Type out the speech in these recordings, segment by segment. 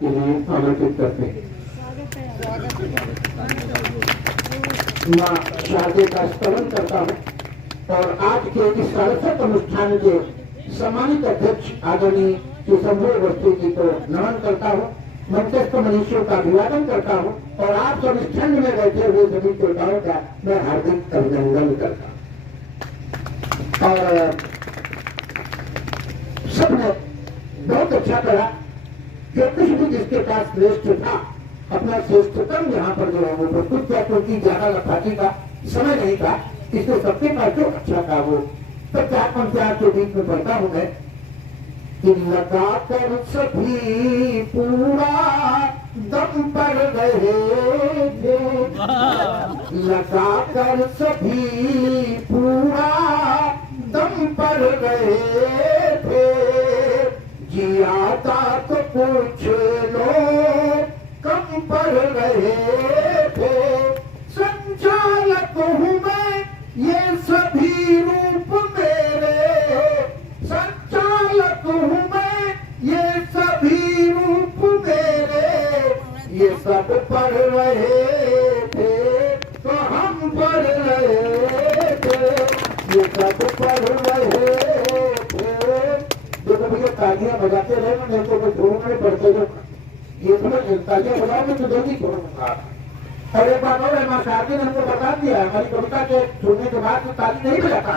के लिए आमंत्रित करते हैं। माँ शारदे का स्तवन करता हूँ और आज के इस सारस्वत अनुष्ठान के सम्मानित अध्यक्ष आदरणीय श्री शंभू अवस्थी जी को नमन करता हूँ, मंचस्थ मनुष्यों का अभिवादन करता हूँ और आप सब इस ठंड में बैठे हुए सभी श्रोताओं का मैं हार्दिक अभिनंदन करता हूँ। और सबने बहुत अच्छा करा, जो कुछ भी जिसके पास श्रेष्ठ था अपना श्रेष्ठतम यहाँ पर जो है वो प्रस्तुत किया, क्योंकि ज्यादा लफाची का समय नहीं था, इसलिए सबके पास जो अच्छा था वो तो चार पंचायत के बीच में पढ़ता हूँ मैं कि लगाकर सभी पूरा दम पर रहे थे, लगाकर सभी पूरा दम पर रहे थे, जिया था तो कुछ लोग कम पर रहे थे, संचालक हूँ मैं ये सभी रूप मेरे, संचालक हूँ मैं ये सभी रूप मेरे, ये सब पढ़ रहे थे तो हम पढ़ रहे थे, ये सब पढ़ रहे थे। देखो भैया तालियां बजाते रहे, मैं तो छोड़ूंगा नहीं, पढ़ते रहो, ये समझ तालियां बजाओगे तो जल्दी छोड़ूंगा। और एक बात और है, माँ शारदे ने हमको बता दिया, हमारी कविता के सुनने के बाद तो ताली नहीं बजाता,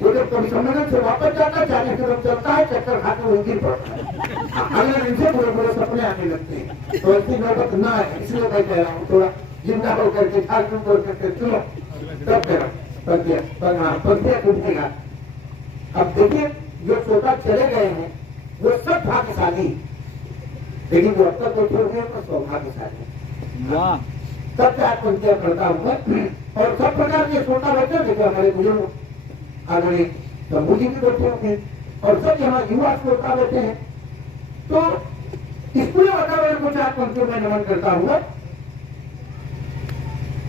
वो जब कभी सम्मेलन से वापस जाता है 40 कदम चलता है, चक्कर खाते वही गिर पड़ता है, अगले दिन से बुरे बुरे सपने आने लगते हैं। तो ऐसी नौबत ना है, इसलिए मैं कह रहा हूँ थोड़ा जिंदा होकर के झारखंड करके चलो तब कह पंथिया टूटेगा। अब देखिए जो श्रोता चले गए हैं वो सब भाग्यशाली, लेकिन जो अब तक बैठे हुए हैं वो सौभाग्यशाली। वाह, सब चार पंक्तियां पढ़ता हूँ मैं और सब प्रकार के श्रोता बैठे, देखिए हमारे बुजुर्ग आदरणीय शंभू जी भी बैठे होंगे और सब यहाँ युवा श्रोता बैठे हैं। तो स्कूली वातावरण को चार पंक्तियों में नमन करता हूँ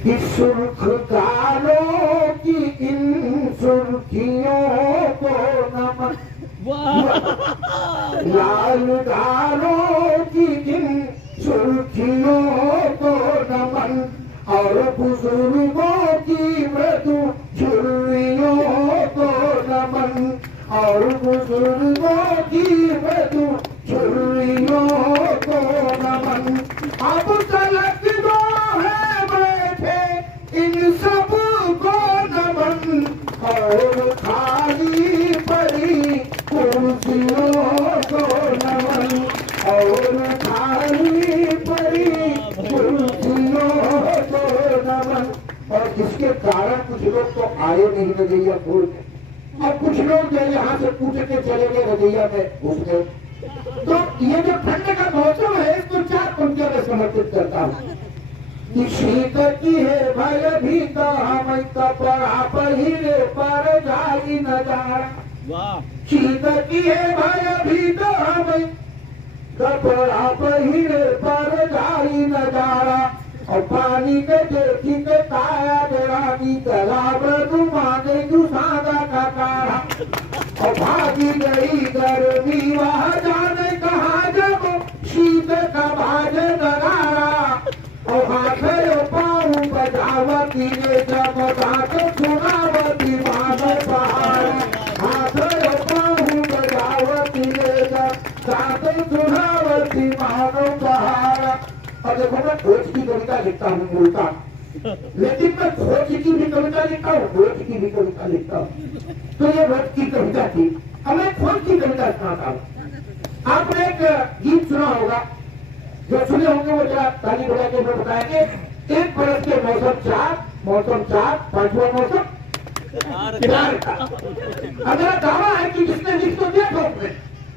कि सुर्ख गालों की इन सुर्खियों को नमन, लाल गालों की इन सुर्खियों को नमन, और बुजुर्गों की मृदु झुर्रियों को नमन, और बुजुर्गों की मृदु झुर्रियों को नमन। अब तलक दो है बैठे इन सब को नमन, और खाली पड़ी कुर्सियों को नमन, और खाली पड़ी कुर्सियों को नमन। और जिसके कारण कुछ लोग तो आए नहीं रजैया छोड़ के, और कुछ लोग जो यहाँ से पूछ के चले गए रजैया में घुस गए। तो ये जो ठंड का मौसम है इसको चार पंक्तियों में समर्पित करता हूँ कि शीत की है भय भीता हम कपड़ा पहिरे पर जाई न जाड़ा, शीत की है भय भीता हम कपड़ा पहिरे पर जाई न जाड़ा, और पानी में देखी के काया रानी तालाब माने जुसादा का काढ़ा, और भागी गई गर्मी वह जाने कहा जब शीत का बाज नगारा, और हाथ पाऊ बजावती ने जब दांत सुनावती मानो पहाड़, हाथ पाऊ बजावती ने जब दांत सुनावती मानो पहाड़। और देखो मैं खोज की कविता लिखता हूँ बोलता, लेकिन मैं खोज की भी कविता लिखता हूँ, रोज की भी कविता लिखता हूँ। तो ये रोज की कविता थी, अब मैं खोज की कविता सुनाता हूँ। आपने एक गीत सुना होगा, जो सुने होंगे वो जरा ताली बजा के मैं बताएंगे। एक बरस के मौसम चार, पांचवा मौसम प्यार का। अगर दावा है कि जिसने लिख तो दिया था उसने,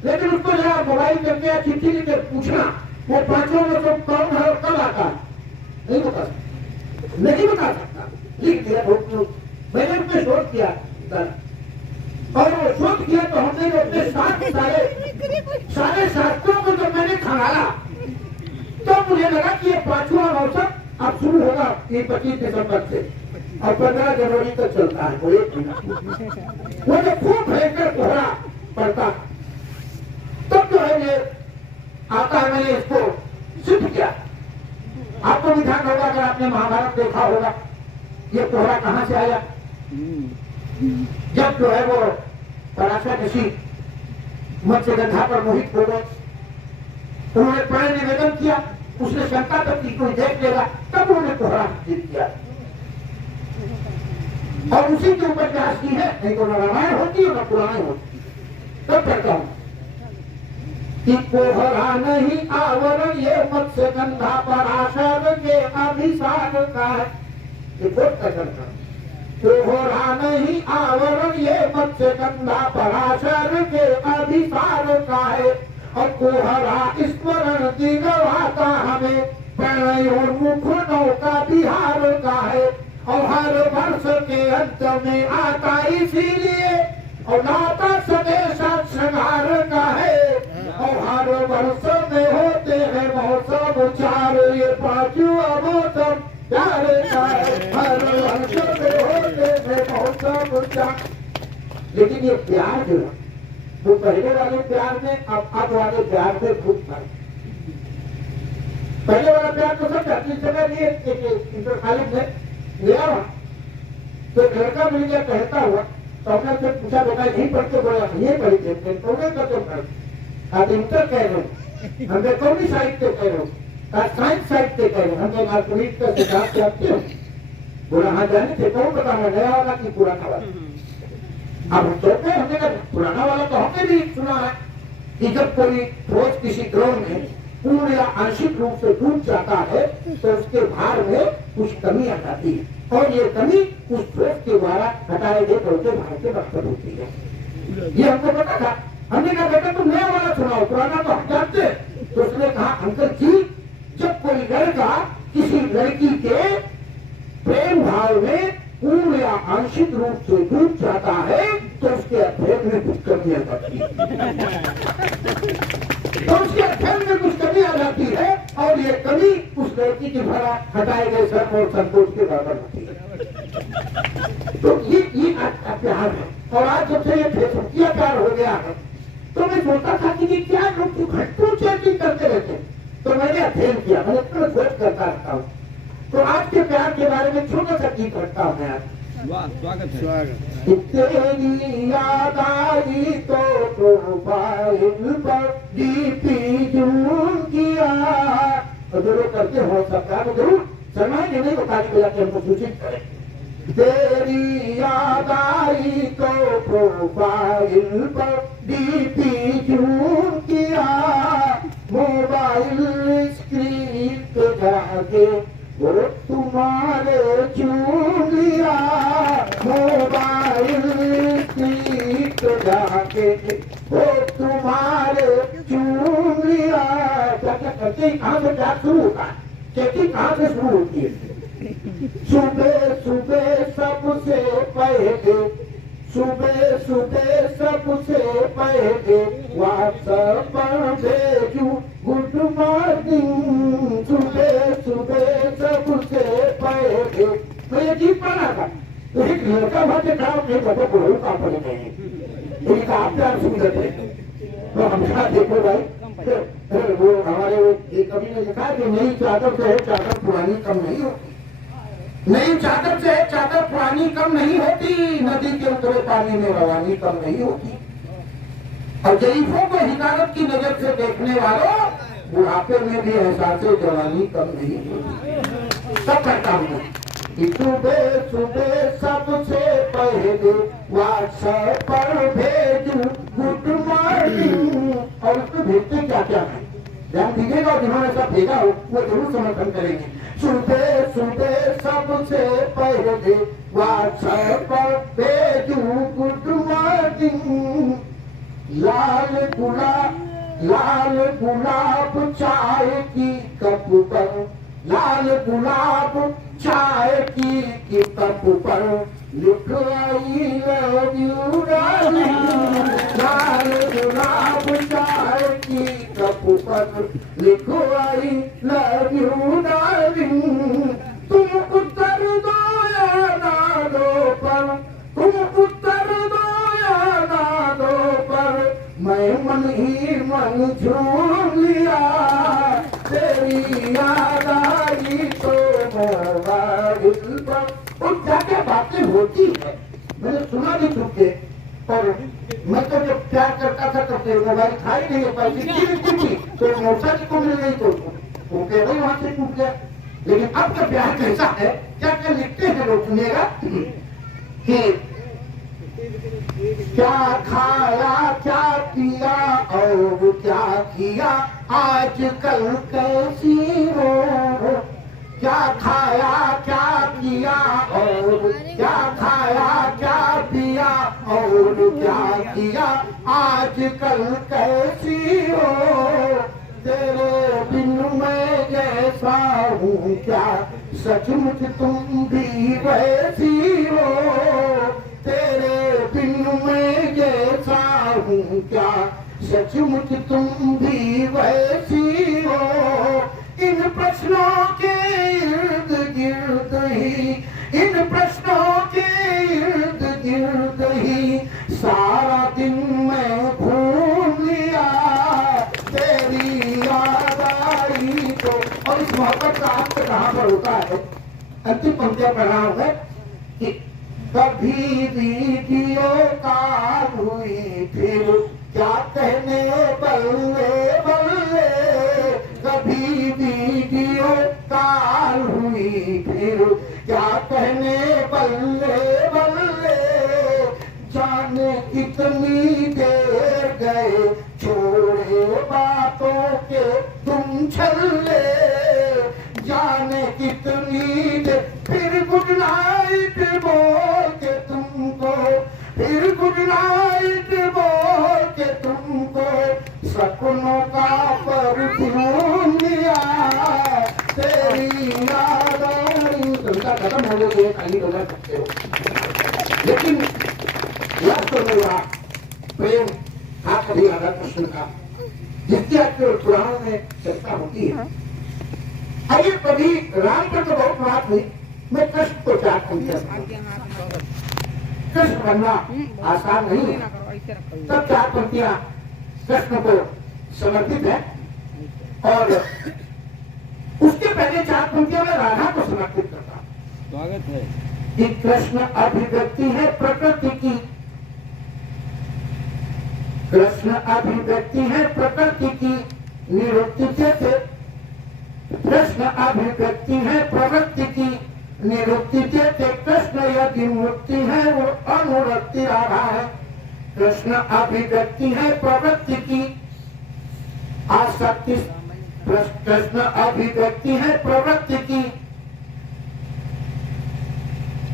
लेकिन उसको जरा मोबाइल करके या चिट्ठी लिख के पूछना वो पांचवा मौसम कौन है और कब आता है, नहीं बता सकता, नहीं बता सकता, लिख दिया बहुत। मैंने उसमें शोध किया और वो शोध किया तो हमने अपने सारे शास्त्रों को जब मैंने खंगाला तो मुझे लगा कि ये पांचवा मौसम अब शुरू होगा ये 25 दिसंबर से और 15 जनवरी तक चलता है। वो एक महीना वो जो खूब भयंकर कोहरा पड़ता तब जो है ये आता है, मैंने इसको सिद्ध किया। आपको भी ध्यान होगा, अगर आपने महाभारत देखा होगा, ये कोहरा कहां से आया। जब जो है वो पराशर ऋषि मत्स्यगंधा पर मोहित हो गए, उन्होंने प्रण निवेदन किया, उसने शंका तक की कोई देख लेगा, तब उन्होंने कोहरा जीत किया और उसी के ऊपर जांच की है। नहीं तो न रामायण होती है न पुराण होती। तब कहता हूं कि कोहरा नहीं आवरण ये मत्स्यगंधा पराशर के अभिसार का है। ये बहुत कथन था। कोहरा नहीं आवरण ये मत्स्यगंधा पराशर के अभिसार का है। और कोहरा स्मरण दिलवाता हमें प्रणयोन्मुख नौका बिहार का है। और हर वर्ष के अंत में आता इसीलिए और नाता सदेशा श्रृंगार का है। और हर वर्ष में होते हैं मौसम चार, ये पांचवा मौसम प्यार का है। हर वर्ष में होते हैं मौसम चार। लेकिन ये प्यार जो है वो पहले वाले प्यार में अब वाले प्यार में खूब फर्क। पहले वाला प्यार तो सब जाती जगह लिए इंटर कॉलेज में गया वहां तो एक लड़का मिल गया कहता हुआ, तो हमने उससे पूछा बेटा यही पढ़ के बोला ये पढ़ी थे कौन का तुम पढ़ आज इंटर कह रहे हो, हमने कौन सी साहित्य कह रहे हो, आज साइंस साहित्य कह रहे हो, हमने मार्करीट का सिद्धांत से आते हो। बोला हाँ जाने थे, कौन बताना नया वाला की पुराना वाला। अब हम सोचते हमने कहा पुराना वाला तो हमने भी सुना है कि जब कोई ठोस किसी द्रव में पूर्ण या आंशिक रूप से डूब जाता है तो उसके भार में कुछ कमी आ जाती है और ये कमी उस ठोस के द्वारा हटाए गए बढ़ते भार के बराबर होती है। ये हमको पता था। हमने कहा बेटा तुम नया वाला सुनाओ, पुराना तो हम जानते। तो उसने कहा अंकल जी जब कोई लड़का किसी लड़की के प्रेम भाव में पूर्ण या आंशिक रूप से डूब जाता है तो उसके अध्ययन में कुछ कमी आ जाती है। तो उसके अध्ययन में कुछ कमी आ जाती है और ये कमी उस लड़की की भरा हटाए गए शर्म और संतोष के बराबर होती है। तो ये प्यार है। और आज जब से ये फेसबुकिया प्यार हो गया है तो मैं सोचता था कि ये क्या लोग घंटों चैटिंग करते रहते हैं। तो मैंने अध्ययन किया, मैंने इतना खोज करता रहता हूँ। तो आज के प्यार के बारे में छोटा सा गीत रखता हूँ मैं आज। स्वागत है। तेरी याद आई तो प्रोफाइल पर डीपी जूम किया। तो जो लोग करते हो सबका तो जरूर शर्माएंगे नहीं, तो ताली बजा के हमको सूचित करें। तेरी याद आई तो प्रोफाइल पर डीपी जूम किया। मोबाइल स्क्रीन पे जाके वो तुम्हारे चूम लिया। मोबाइल स्क्रीन पे जाके वो तुम्हारे चूम लिया। क्या क्या करते कहाँ से प्यार शुरू होता है, चेती कहाँ से शुरू होती है। सुबह सुबह सबसे पहले, सुबह सुबह सबसे पहले व्हाट्सएप पर भेजू गुड मॉर्निंग। सुबह सुबह सबसे पहले तो ये गीत पढ़ा था। तो एक लड़का भाग के खड़ा नहीं बता बोलो कहाँ पढ़े गए इनका आप प्यार सुंदर थे। तो हम कहा देखो भाई वो हमारे कवि ने लिखा कि नई चादर से है चादर पुरानी कम नहीं होती। नई चादर से चादर पुरानी कम नहीं होती। नदी के उतरे पानी में रवानी कम नहीं होती। और जईफों को हिदायत की नजर से देखने वालों बुढ़ापे में भी एहसास जवानी कम नहीं होती। सब कहता हूँ कि सुबह सुबह सबसे पहले व्हाट्सएप पर भेजू गुड मॉर्निंग। और उसमें भेजते क्या क्या है ध्यान दीजिएगा, जिन्होंने सब भेजा हो वो जरूर समर्थन करेंगे। सुबह सुबह सबसे पहले व्हाट्सएप पर भेजू गुड मॉर्निंग। लाल गुलाब चाय की कप पर, लाल गुलाब चाय की कप पर लिख आई लव यू डार्लिंग। लाल गुलाब चाय की कप पर लिख आई लव यू डार्लिंग। तुम उत्तर दो या ना दो पर, तुम उत्तर दो या ना दो पर मैं मन ही मन झूम लिया। तेरी याद आई तो मोबाइल पर। और क्या क्या बातें होती है मैंने सुना भी चुके। और मैं तो जब प्यार करता था तब तो मोबाइल था ही नहीं, पैसे थी तो मोटरसाइकिल को मिल गई तो वो कह रही वहां से टूट गया। लेकिन अब का प्यार कैसा है, क्या क्या लिखते हैं लोग सुनिएगा कि क्या खाया क्या पिया और क्या किया आजकल कैसी हो। क्या खाया क्या किया और क्या खाया क्या पिया और क्या किया आजकल कैसी हो। तेरे बिन मैं जैसा हूँ क्या सचमुच तुम भी वैसी हो। तेरे बिन मैं जैसा हूँ क्या सचमुच तुम भी वैसी हो। इन प्रश्नों के इर्द गिर्द ही, इन प्रश्नों के इर्द गिर्द ही सारा दिन मैं घूम लिया। तेरी याद आई तो। और इस मोहब्बत का अंत कहाँ पर होता है, अंतिम पंक्तियां पढ़ा है कि कभी वीडियो कॉल हुई फिर क्या कहने बल्ले बल्ले। कभी वीडियो कॉल हुई फिर क्या कहने बल्ले बल्ले। जाने कितनी देर गए छोड़े बातों के तुम छल्ले। जाने कितनी देर फिर गुड नाइट बोल के तुमको, फिर गुड नाइट बोल के तुमको सपनों का परफ्यूम लिया। तेरी याद आई। कविता खत्म हो गई है, खाली बना सकते हो, लेकिन याद तो मेरा प्रेम था कभी राधा कृष्ण का, जिसकी आपके पुराणों में चर्चा होती है। आइए कभी राम पर तो बहुत बात हुई, मैं कृष्ण को चार पंक्तियां। कृष्ण बनना आसान नहीं है, तब चार पंक्तियां कृष्ण को समर्पित है। और उसके पहले चार पंक्तियां में राधा को समर्पित करता। स्वागत है कि कृष्ण अभिव्यक्ति है प्रकृति की, कृष्ण अभिव्यक्ति है प्रकृति की निवृत्ति से। कृष्ण अभिव्यक्ति है प्रवृत्ति की निवृत्ति से। कृष्ण यदि मुक्ति है वो अनुरक्ति राधा है। कृष्ण अभिव्यक्ति है प्रवृत्ति की आसक्ति। कृष्ण अभिव्यक्ति है प्रवृत्ति की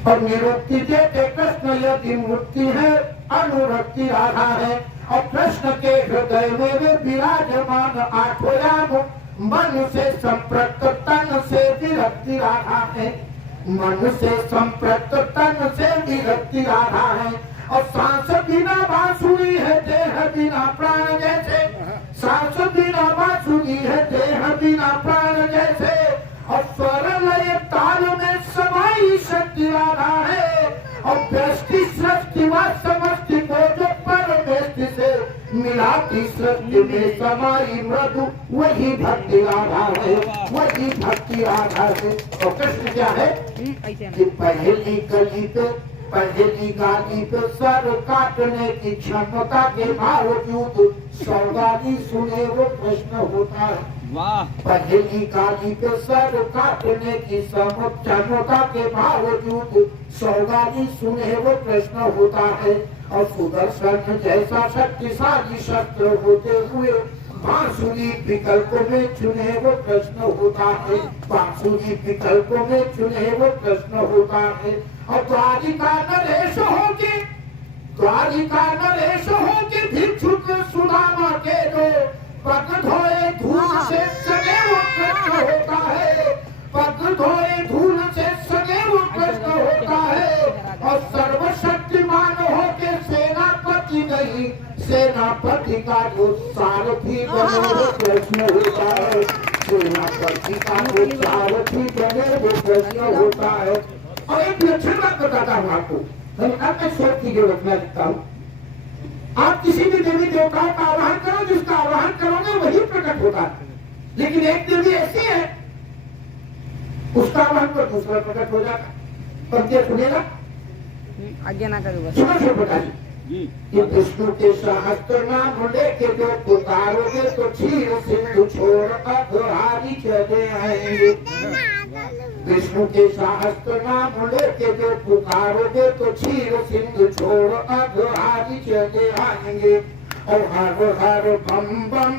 और निवृत्ति से। कृष्ण यदि मुक्ति है अनुरक्ति राधा है। और कृष्ण के हृदय में वे विराजमान आठों याम, मन से संप्रक्त तन से विरक्ति राधा है। मन से संप्रक्त तन से विरक्ति राधा है। और सांस बिना बांसुरी है देह बिना प्राण जैसे। सांस बिना बांसुरी है देह बिना प्राण जैसे। और स्वर लय ताल में समाई शक्ति राधा है। और व्यष्टि सृष्टि व समष्टि को जो परमेष्टि से मिलाती सृष्टि में समाई मृदु वही भक्ति राधा है, वही भक्ति राधा है। और कृष्ण क्या है कि पहली गली पे पहली गाली पे सर काटने की क्षमता के बावजूद सौगाली सुने वो कृष्ण होता है। वाह। पहली गाली पे सर काटने की क्षमता के बावजूद सौगाली सुने वो कृष्ण होता है। और सुदर्शन जैसा शक्तिशाली शस्त्र होते हुए बांसुरी विकल्पों में चुने वो कृष्ण होता है। बांसुरी विकल्पों में चुने वो कृष्ण होता है। और द्वारिका नरेश हो के, द्वारिका नरेश हो के भिक्षुक सुदामा के जो पग धोए धूल से सगे वो कृष्ण होता है। पग धोए धूल से सगे वो कृष्ण होता है। और सर्वशक्तिमान हो के सेनापति नहीं, सेनापति का जो सारथी बने वो कृष्ण होता है। सेनापति का जो सारथी बने वो कृष्ण होता है। और एक लक्षण बात बताता हूँ आपको, मैं अपने शोध की जो रचना लिखता हूँ। आप किसी भी देवी देवताओं का आवाहन करो, जिसका आवाहन करोगे वही प्रकट होता है। लेकिन एक दिन भी ऐसी है उसका वहां पर दूसरा प्रकट हो जाता। पर क्या सुनेगा? आज्ञा ना करो बस। सुनो फिर बताइए कि विष्णु के सहस्त्र नाम लेके जो पुकारोगे तो क्षीर सिंधु छोड़ अधोहारी चले आएंगे। विष्णु के सहस्त्र नाम लेके जो पुकारोगे तो क्षीर सिंधु छोड़ अधोहारी चले आएंगे। और हर हर बम बम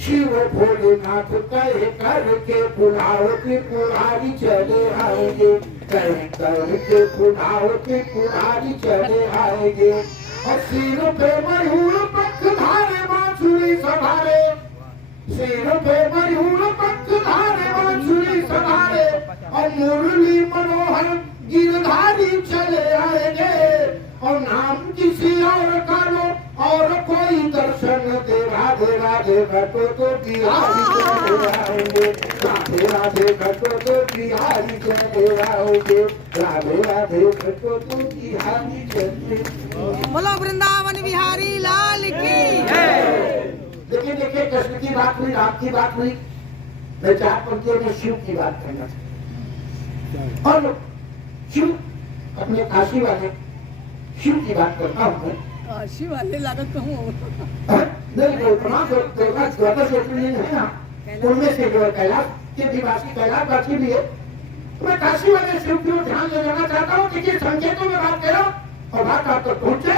शिव भोलेनाथ कहे करके बुलाओ त्रिपुरारी चले आएंगे। कहे करके बुलाओ त्रिपुरारी चले आएंगे। और सिर पे मयूर पंख धारे बांसुरी सवारे, सिर पे मयूर पंख धारे बांसुरी सवारे। और मुरली मनोहर गिरधारी चले आएंगे। और नाम किसी और का लो और कोई दर्शन दे। राधे राधे घटो तो बिहारी चले आएंगे। राधे राधे घटो तो बिहारी चले आएंगे। राधे राधे घटो तो बिहारी चले। बोलो वृंदावन बिहारी लाल की। देखिए देखिए, कृष्ण की बात हुई, राम की बात हुई, मैं चार पंक्तियों में शिव की बात करना चाहता हूं। और शिव अपने काशी वाले शिव की बात करता हूँ मैं। काशी वाले लागत तो हूँ नहीं, वो तमाम द्वादश ज्योतिर्लिंग है ना, उनमें से जो कैलाश के निवासी कैलाशवासी भी है। तो मैं काशी वाले शिव की ओर ध्यान देना चाहता हूँ। देखिए संकेतों में बात कर रहा हूँ और बात आप तक पहुंचे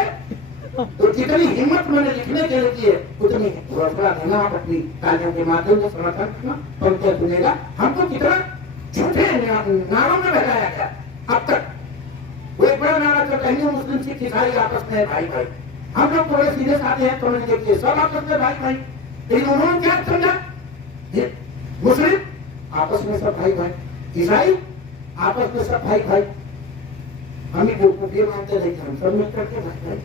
तो जितनी हिम्मत मैंने लिखने के लिए की है उतनी थोड़ा देना आप अपनी कार्यों के माध्यम से समर्थन करना। पंक्तियां सुनेगा। हमको कितना झूठे नारों में बहलाया गया अब तक। वो एक बड़ा नारा था, हिंदू मुस्लिम सिख ईसाई आपस में भाई भाई। हम लोग थोड़े सीधे साधे हैं, तो मैंने देखिए सब आपस में भाई भाई। लेकिन उन्होंने क्या समझा? मुस्लिम आपस में सब भाई भाई, ईसाई आपस में सब भाई भाई। हम ही ये मानते नहीं, हम सब मिलकर के भाई भाई।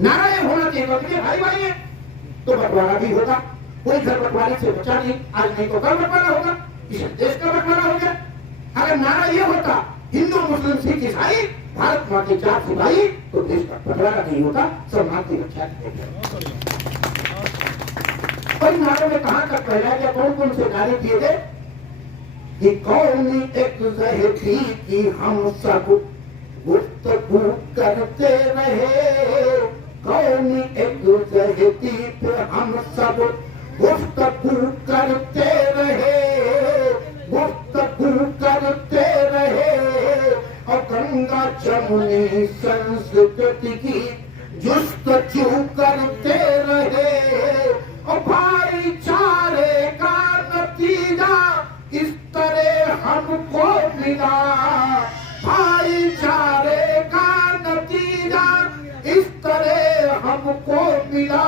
नारा ये होना चाहिए तो भाई भाई है तो बंटवारा भी होगा। कोई घर बंटवारे से बचा नहीं, आज नहीं तो कल बंटवारा होगा, इस देश का बंटवारा हो गया। अगर नारा ये होता हिंदू मुस्लिम सिख ईसाई भारत माँ के चार सिपाही तो देश का बंटवारा नहीं होता, सम्मान की रक्षा और नारों में कहां तक फैलाया गया? कौन कौन से नारे दिए गए कि कौन एक जहरी की हम सब गुफ्तगू करते रहे। कौन एक जहती पे हम सब गुफ्तगू करते रहे, गुफ्तगू करते रहे। और गंगा जमुनी संस्कृति की जुस्तजू करते रहे। और भाईचारे का नतीजा इस तरह हमको मिला। भाईचारे का नतीजा इस तरह हमको मिला।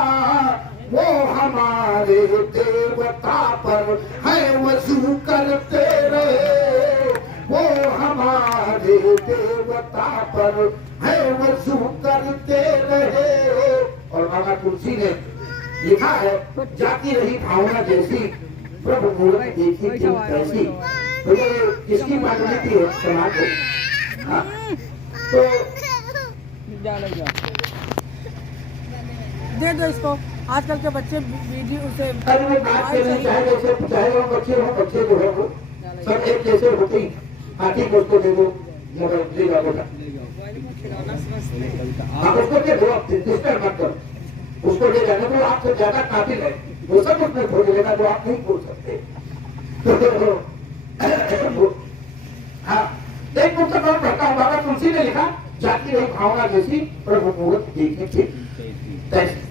वो हमारे देवता पर है वजू करते रहे। वो हमारे देवता पर है वजू करते रहे। और बाबा तुलसी ने लिखा है, जाती रही भावना जैसी प्रभु मूर्त देखी क्यों कैसी। तो ये किसकी पांडुलिपि है समाज को? तो दे दो इसको। आजकल के बच्चे वीडियो से चाहे वो बच्चे हो, बच्चे जो है वो सब एक जैसे होते ही। आखिर को उसको दे दो मोबाइल, लेगा बोला आप उसको क्या दो, आप डिस्टर्ब मत करो। उसको ले जाने को आपसे ज्यादा काबिल है, वो सब उसमें खोज लेगा जो आप नहीं खोज सकते। हाँ, एक पुस्तक और पढ़ता हूँ, बाबा तुलसी ने लिखा, जाती रही भावना जैसी प्रभु मुहूर्त देखी थी तैसी।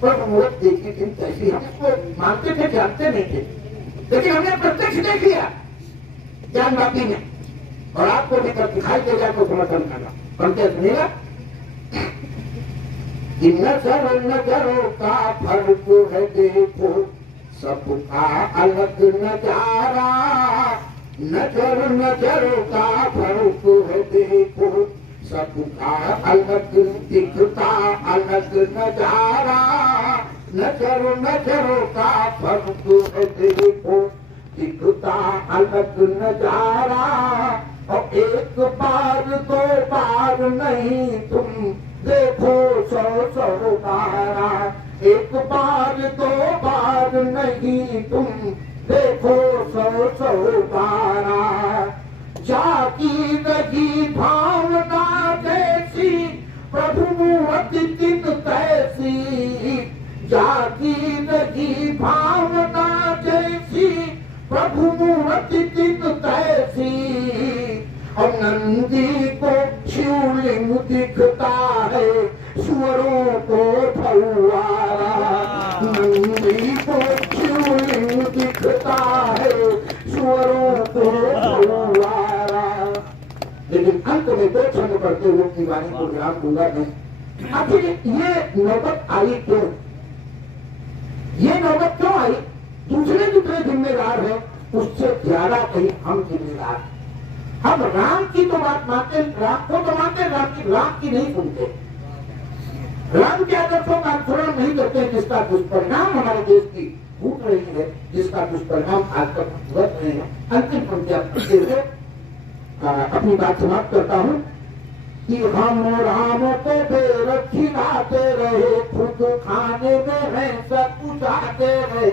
प्रभु मुहूर्त देखी थी तैसी। हम इसको मानते थे, जानते नहीं थे, लेकिन हमने प्रत्यक्ष देख लिया ज्ञान बापी में। और आपको भी कब दिखाई दे जाए तो समर्थन करना। पंक्तियां सुनिएगा। नजर नजरों का फर्क है देखो, सबका अलग नजारा। नजर नजरों का फर्क है देखो, सबका अलग दिखता अलग नजारा। नजर नजरों का फर्क है देखो, दिखता अलग नजारा। और एक बार दो बार नहीं तुम देखो 100 बार। एक बार दो बार नहीं तुम देखो 100 बारा, जाकी रही भावना जैसी, प्रभु मूर्ति तिन तैसी, जाकी रही भावना जैसी, प्रभु मूर्ति तिन तैसी। और नंदी को शिवलिंग दिखता है, सुअरों को फव्वारा, नंदी को शिवलिंग दिखता है, सुअरों को फव्वारा। लेकिन अंत में 2 छंद पढ़ते हुए अपनी वाणी को विराम दूंगा मैं। आखिर ये नौबत आई क्यों? ये नौबत क्यों आई? दूसरे जितने जिम्मेदार हैं उससे ज्यादा कहीं हम जिम्मेदार। हम राम की तो बात मानते, राम को तो मानते, राम की नहीं सुनते। राम के आदर्शों का अनुसरण नहीं करते, जिसका दुष्परिणाम हमारे देश की फूट रही है, जिसका दुष्परिणाम आज तक भुगत रहे हैं। अंतिम पंक्तियां पढ़ते हुए अपनी बात समाप्त करता हूं कि हम राम को बेर खिलाते रहे, खुद खाने में है सब कुछ आते रहे।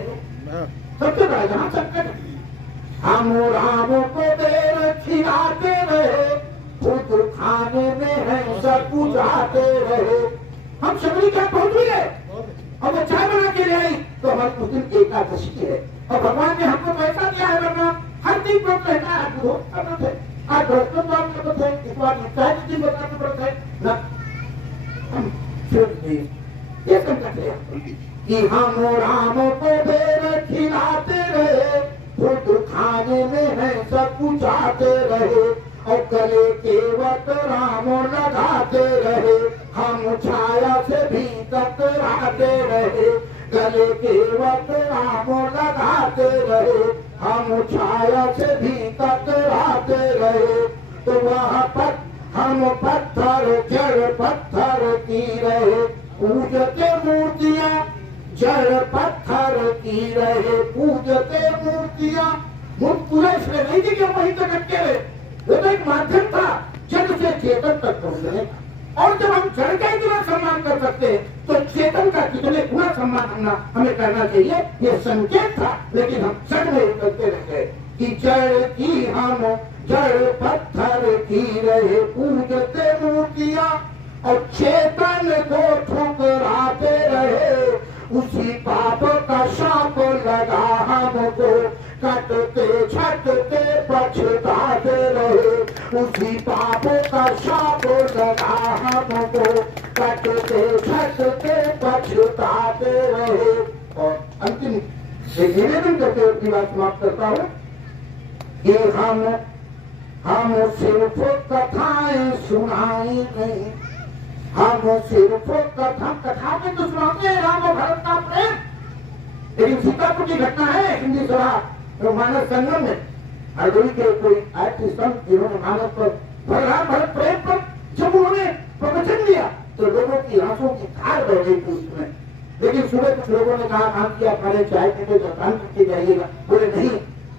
सबसे बड़ा जहां संकट, हम राम को बेर खिलाते रहे, खुद खाने में है सब कुछ आते रहे। हम शबरी क्या पहुंच गए और वो चाय बना के ले आई, तो हमारे उस दिन एकादशी है और भगवान ने हमको पैसा दिया है, वरना हर दिन व्रत रहना है। आप थे आज बृहस्पतिवार का व्रत है, इस बार चाय के दिन बता के व्रत है ना। हम ये संकट है कि हम राम को बेर खिलाते रहे, खुद खाने में है सब कुछ आते रहे। और गले के वक्त राम लगाते रहे, हम छाया से भी टकराते रहे। गले के वक्त राम लगाते रहे, हम छाया से भी टकराते रहे। तो वह हम पत्थर जड़ पत्थर की रहे, पूजते मूर्तियां जड़ पत्थर की रहे, पूजते मूर्तियां। पूरा इसलिए नहीं थी कि हम वहीं तक अटके रहे, वो तो एक माध्यम था जड़ से चेतन तक पहुंचने का। और जब हम जड़ का इतना सम्मान कर सकते हैं, तो चेतन का कितने गुना सम्मान हमें करना चाहिए, ये संकेत था। लेकिन हम जड़ में उतरते रह गए कि जड़ की हम जड़ पत्थर की रहे, पूजते मूर्तियां और चेतन को ठुकराते रहे। उसी पाप का शाप लगा हमको, कटते छटते पछताते रहे। उसी पाप का शाप लगा हमको, कटते छटते पछताते रहे। और अंतिम एक निवेदन करके अपनी बात समाप्त करता हूँ कि हम सिर्फ कथाएं सुनाई नहीं, हम सिर्फ कथा में तो सुनाते हैं राम और भरत का प्रेम। लेकिन सीतापुर की घटना है हिंदी सभा मानव संगम में, हरदोई के कोई ऐसे संत जिन्होंने मानव पर भरत प्रेम पर जब उन्होंने प्रवचन दिया तो लोगों की आंसू की धार बह गई थी उसमें। लेकिन सुबह कुछ लोगों ने कहा काम किया खाने चाय पीते जतान करके जाइएगा, बोले नहीं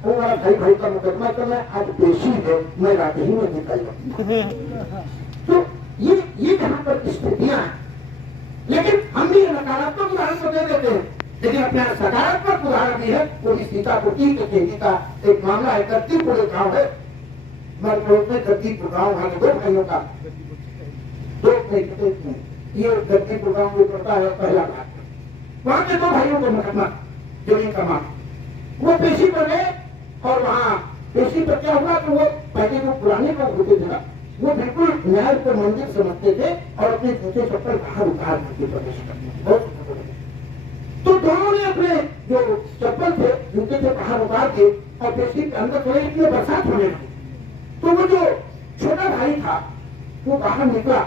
वो वाला भाई का मुकदमा चल रहा है, आज पेशी है, मैं रात ही में निकल जाऊंगा। तो ये जहां पर स्थितियां हैं, लेकिन हम भी नकारात्मक उदाहरण को दे देते हैं, लेकिन अपना सकारात्मक उदाहरण भी है। वो सीतापुर की का एक मामला है, कत्तीपुर गांव है, मरकोट में कत्तीपुर गांव वहां 2 भाइयों का, 2 ये कत्तीपुर गांव में पड़ता है पहला भाग। वहां के 2 भाइयों का मुकदमा जमीन का मामला, वो पेशी पर गए और वहां पेशी पर क्या हुआ कि वो पहले जो पुराने लोग होते थे ना, वो बिल्कुल न्याय को मंदिर समझते थे और अपने जूते चप्पल बाहर उतार करके प्रवेश करते। तो दोनों ने अपने जो चप्पल थे जूते से बाहर उतार के और पेशी के अंदर थोड़े इतने बरसात होने लगी, तो वो जो छोटा भाई था वो बाहर निकला,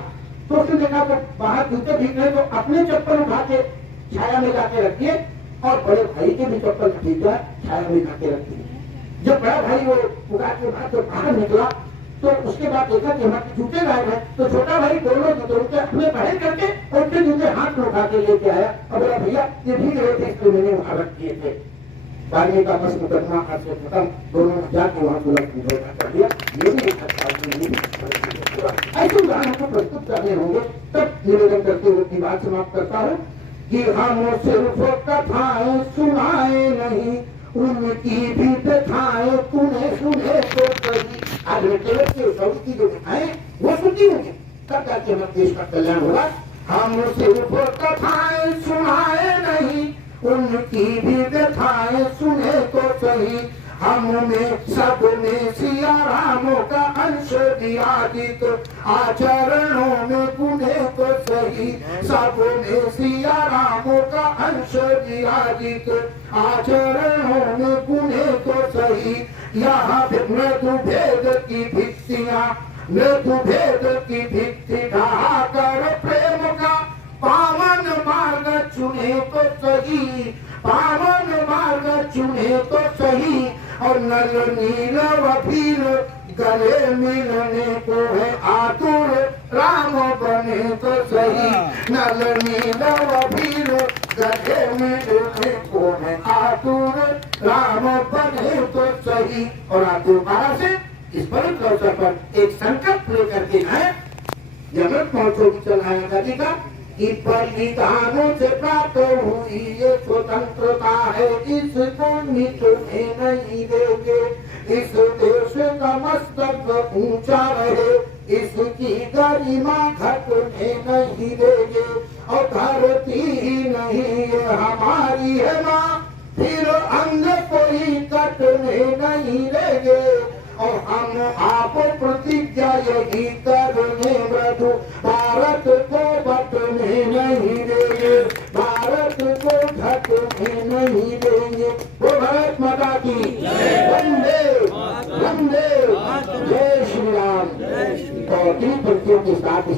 तो उसने देखा तो बाहर जूते भीग रहे, तो अपने चप्पल उठा के छाया में जाके रखिए और बड़े भाई के भी चप्पल भीग जाए छाया में जाके रखिए। जब बड़ा भाई वो उतार के बाद जब बाहर निकला तो उसके बाद देखा कि हमारे जूते गायब है, तो छोटा भाई दोनों जूते अपने पहन करके और उनके जूते हाथ में उठा के लेके आया और बोला भैया ये भीग रहे थे इसलिए मैंने वहां रख दिए थे। बारहवीं का बस मुकदमा आज से खत्म, दोनों जाके वहां दुलक कर दिया। ये भी एक ऐसे उदाहरण को प्रस्तुत करने होंगे। तब निवेदन करते हुए अपनी बात समाप्त करता हूँ कि हम सिर्फ कथाएं सुनाए नहीं, उनकी भी व्यथाएं तूने सुने तो सही। आज केवल के सौर की जो व्यथाएं वो सुनती होंगी, तब जाके हमारे देश का कल्याण होगा। हम सिर्फ कथाएं सुनाए नहीं, उनकी भी व्यथाएं सुने तो सही। हम में सब में सिया रामों का अंश विराजित, आचरणों में गुने तो सही। सब में सिया रामों का अंश विराजित, आचरणों में गुने तो सही। यहाँ मृत्यु भेद की भित्तियां, मृत्यु भेद की भित्ति ढहा कर प्रेम का पावन मार्ग चुने तो सही, पावन मार्ग चुने तो सही। और नल नील वफील गले मिलने को है आतुर, राम बने तो सही। नल नील वफील गले मिलने को है आतुर, राम बने तो सही। और आतुर पारा से इस पवित्र अवसर पर एक संकल्प लेकर के है अमृत महोत्सव की चलाएगा जी का कि बलिदानों से प्राप्त हुई ये स्वतंत्रता है, इसको मिटने नहीं देंगे। इस देश का मस्तक ऊंचा रहे, इसकी गरिमा घटने नहीं देंगे। और धरती ही नहीं ये हमारी है माँ, फिर अंग कोई कटने नहीं देंगे। और हम आप प्रतिज्ञा यही करेंगे, मृदु भारत को बटने नहीं देंगे, भारत को ढकने नहीं देंगे। वो भारत माता की वंदे वंदे, जय श्री राम। और इन पंक्तियों के साथ